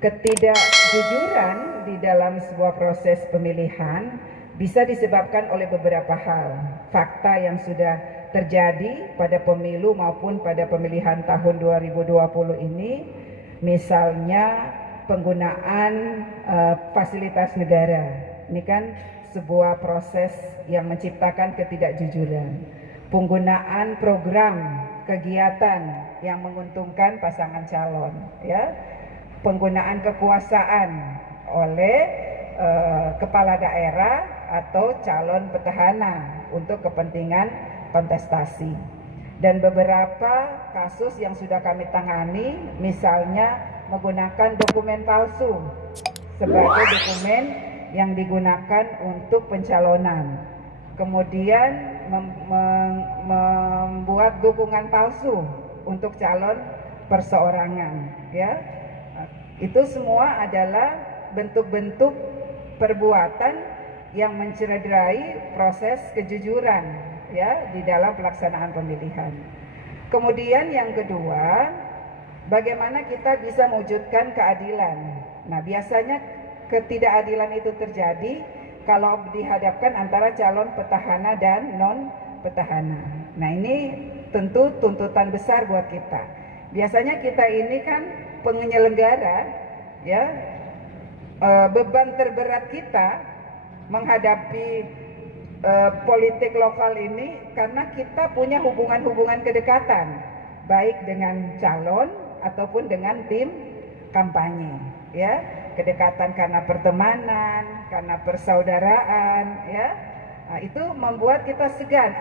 Ketidakjujuran di dalam sebuah proses pemilihan bisa disebabkan oleh beberapa hal. Fakta yang sudah terjadi pada pemilu maupun pada pemilihan tahun 2020 ini, misalnya penggunaan fasilitas negara. Ini kan sebuah proses yang menciptakan ketidakjujuran. Penggunaan program kegiatan yang menguntungkan pasangan calon, ya. Penggunaan kekuasaan oleh kepala daerah atau calon petahana untuk kepentingan kontestasi. Dan beberapa kasus yang sudah kami tangani, misalnya menggunakan dokumen palsu sebagai dokumen yang digunakan untuk pencalonan. Kemudian membuat dukungan palsu untuk calon perseorangan, ya. Itu semua adalah bentuk-bentuk perbuatan yang mencederai proses kejujuran, ya, di dalam pelaksanaan pemilihan. Kemudian yang kedua, bagaimana kita bisa mewujudkan keadilan. Nah, biasanya ketidakadilan itu terjadi kalau dihadapkan antara calon petahana dan non petahana. Nah, ini tentu tuntutan besar buat kita. Biasanya kita ini kan penyelenggara, ya, beban terberat kita menghadapi politik lokal ini karena kita punya hubungan-hubungan kedekatan baik dengan calon ataupun dengan tim kampanye, ya. Kedekatan karena pertemanan, karena persaudaraan, ya. Nah, itu membuat kita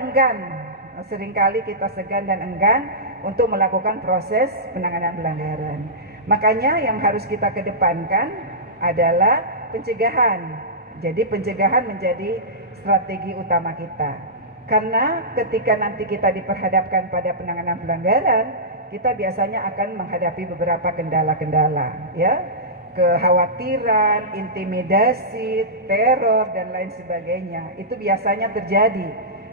enggan. Seringkali kita segan dan enggan untuk melakukan proses penanganan pelanggaran. Makanya yang harus kita kedepankan adalah pencegahan. Jadi pencegahan menjadi strategi utama kita. Karena ketika nanti kita diperhadapkan pada penanganan pelanggaran, kita biasanya akan menghadapi beberapa kendala-kendala, ya. Kekhawatiran, intimidasi, teror, dan lain sebagainya. Itu biasanya terjadi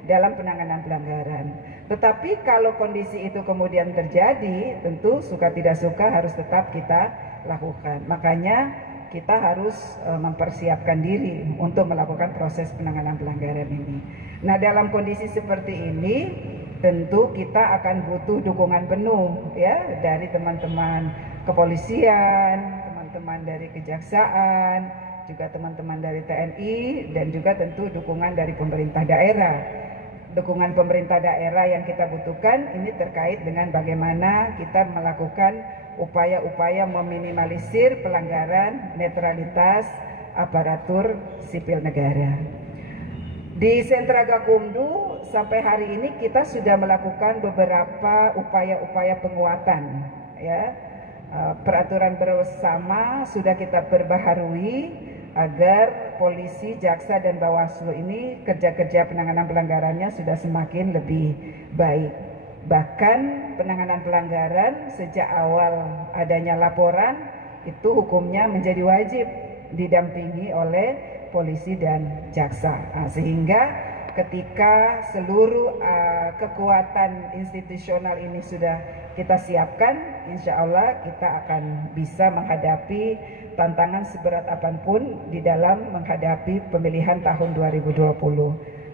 dalam penanganan pelanggaran. Tetapi kalau kondisi itu kemudian terjadi, tentu suka tidak suka harus tetap kita lakukan. Makanya kita harus mempersiapkan diri untuk melakukan proses penanganan pelanggaran ini. Nah, dalam kondisi seperti ini, tentu kita akan butuh dukungan penuh, ya, dari teman-teman kepolisian, teman-teman dari kejaksaan, juga teman-teman dari TNI, dan juga tentu dukungan dari pemerintah daerah. Dukungan pemerintah daerah yang kita butuhkan ini terkait dengan bagaimana kita melakukan upaya-upaya meminimalisir pelanggaran netralitas aparatur sipil negara. Di Sentra Gakumdu sampai hari ini kita sudah melakukan beberapa upaya-upaya penguatan, ya. Peraturan bersama sudah kita perbaharui agar polisi, jaksa, dan Bawaslu ini kerja-kerja penanganan pelanggarannya sudah semakin lebih baik. Bahkan penanganan pelanggaran sejak awal adanya laporan itu hukumnya menjadi wajib didampingi oleh polisi dan jaksa. Nah, sehingga ketika seluruh kekuatan institusional ini sudah kita siapkan, insya Allah kita akan bisa menghadapi tantangan seberat apapun di dalam menghadapi pemilihan tahun 2020.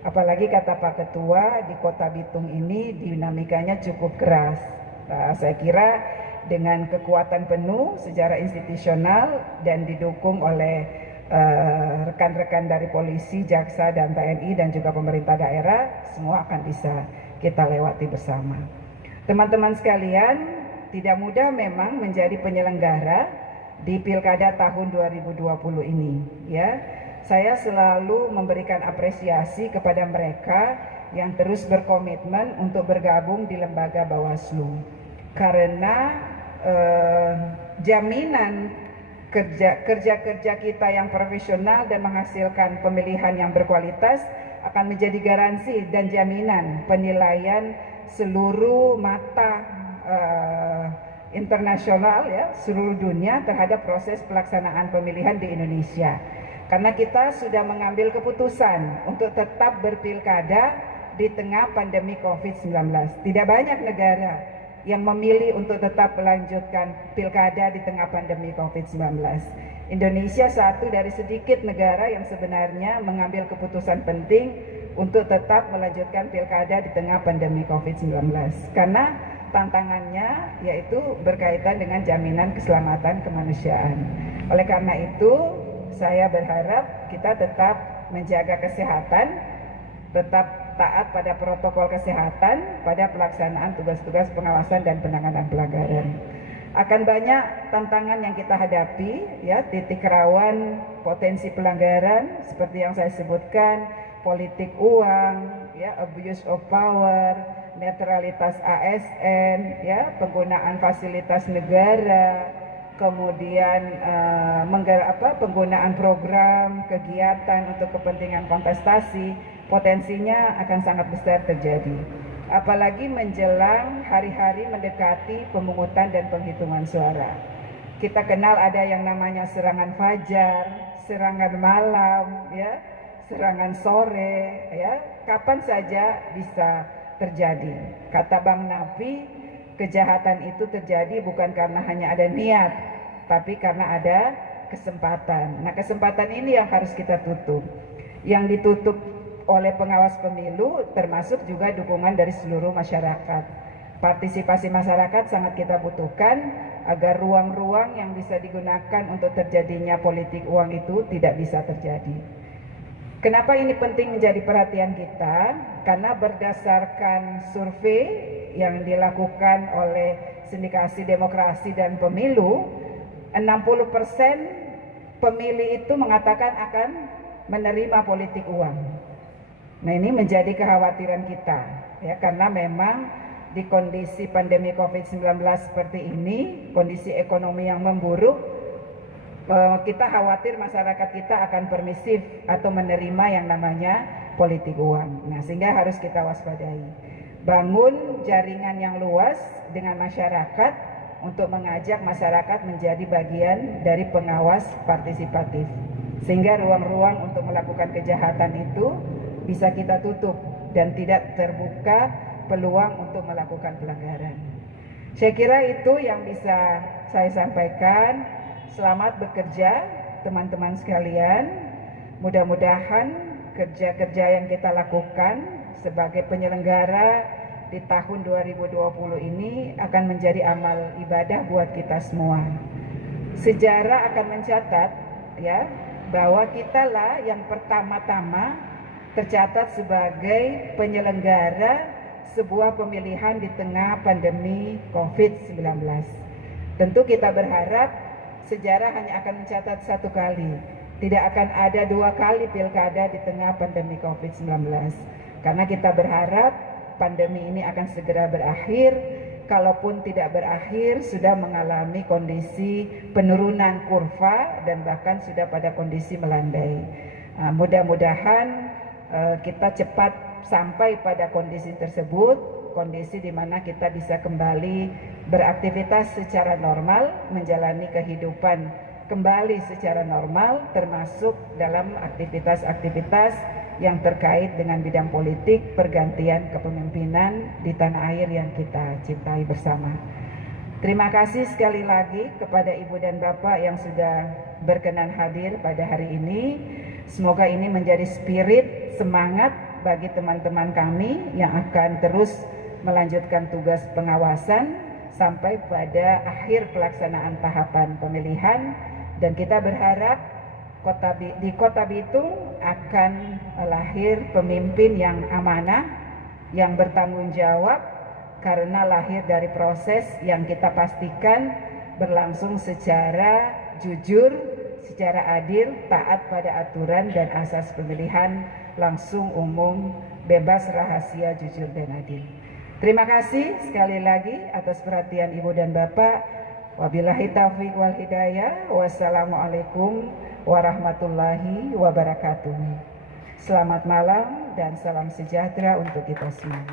Apalagi kata Pak Ketua, di Kota Bitung ini dinamikanya cukup keras. Nah, saya kira dengan kekuatan penuh secara institusional dan didukung oleh rekan-rekan dari polisi, jaksa, dan TNI, dan juga pemerintah daerah, semua akan bisa kita lewati bersama. Teman-teman sekalian, tidak mudah memang menjadi penyelenggara di Pilkada tahun 2020 ini, ya. Saya selalu memberikan apresiasi kepada mereka yang terus berkomitmen untuk bergabung di lembaga Bawaslu. Karena jaminan kerja kita yang profesional dan menghasilkan pemilihan yang berkualitas akan menjadi garansi dan jaminan penilaian seluruh mata internasional, ya, seluruh dunia terhadap proses pelaksanaan pemilihan di Indonesia. Karena kita sudah mengambil keputusan untuk tetap berpilkada di tengah pandemi COVID-19. Tidak banyak negara yang memilih untuk tetap melanjutkan pilkada di tengah pandemi COVID-19. Indonesia satu dari sedikit negara yang sebenarnya mengambil keputusan penting untuk tetap melanjutkan pilkada di tengah pandemi COVID-19. Karena tantangannya yaitu berkaitan dengan jaminan keselamatan kemanusiaan. Oleh karena itu, saya berharap kita tetap menjaga kesehatan, tetap taat pada protokol kesehatan pada pelaksanaan tugas-tugas pengawasan dan penanganan pelanggaran. Akan banyak tantangan yang kita hadapi, ya, titik rawan potensi pelanggaran seperti yang saya sebutkan, politik uang, ya, abuse of power, netralitas ASN, ya, penggunaan fasilitas negara, kemudian penggunaan program kegiatan untuk kepentingan kontestasi, potensinya akan sangat besar terjadi. Apalagi menjelang hari-hari mendekati pemungutan dan penghitungan suara. Kita kenal ada yang namanya serangan fajar, serangan malam, ya, serangan sore, ya, kapan saja bisa terjadi. Kata Bang Nafi, kejahatan itu terjadi bukan karena hanya ada niat, tapi karena ada kesempatan. Nah, kesempatan ini yang harus kita tutup. Yang ditutup oleh pengawas pemilu termasuk juga dukungan dari seluruh masyarakat. Partisipasi masyarakat sangat kita butuhkan agar ruang-ruang yang bisa digunakan untuk terjadinya politik uang itu tidak bisa terjadi. Kenapa ini penting menjadi perhatian kita? Karena berdasarkan survei yang dilakukan oleh Sindikasi Demokrasi dan Pemilu, 60% pemilih itu mengatakan akan menerima politik uang. Nah, ini menjadi kekhawatiran kita, ya, karena memang di kondisi pandemi COVID-19 seperti ini, kondisi ekonomi yang memburuk, kita khawatir masyarakat kita akan permisif atau menerima yang namanya politik uang. Nah, sehingga harus kita waspadai. Bangun jaringan yang luas dengan masyarakat untuk mengajak masyarakat menjadi bagian dari pengawas partisipatif. Sehingga ruang-ruang untuk melakukan kejahatan itu bisa kita tutup dan tidak terbuka peluang untuk melakukan pelanggaran. Saya kira itu yang bisa saya sampaikan. Selamat bekerja teman-teman sekalian. Mudah-mudahan kerja-kerja yang kita lakukan sebagai penyelenggara di tahun 2020 ini akan menjadi amal ibadah buat kita semua. Sejarah akan mencatat, ya, bahwa kitalah yang pertama-tama tercatat sebagai penyelenggara sebuah pemilihan di tengah pandemi COVID-19. Tentu kita berharap sejarah hanya akan mencatat satu kali. Tidak akan ada dua kali pilkada di tengah pandemi COVID-19. Karena kita berharap pandemi ini akan segera berakhir. Kalaupun tidak berakhir, sudah mengalami kondisi penurunan kurva dan bahkan sudah pada kondisi melandai. Mudah-mudahan kita cepat sampai pada kondisi tersebut, kondisi di mana kita bisa kembali beraktivitas secara normal, menjalani kehidupan kembali secara normal, termasuk dalam aktivitas-aktivitas yang terkait dengan bidang politik, pergantian kepemimpinan di tanah air yang kita cintai bersama. Terima kasih sekali lagi kepada Ibu dan Bapak yang sudah berkenan hadir pada hari ini. Semoga ini menjadi spirit, semangat bagi teman-teman kami yang akan terus melanjutkan tugas pengawasan sampai pada akhir pelaksanaan tahapan pemilihan. Dan kita berharap di Kota Bitung akan lahir pemimpin yang amanah, yang bertanggung jawab, karena lahir dari proses yang kita pastikan berlangsung secara jujur, secara adil, taat pada aturan dan asas pemilihan langsung, umum, bebas, rahasia, jujur, dan adil. Terima kasih sekali lagi atas perhatian Ibu dan Bapak. Wabillahi taufiq wal hidayah. Wassalamualaikum warahmatullahi wabarakatuh. Selamat malam dan salam sejahtera untuk kita semua.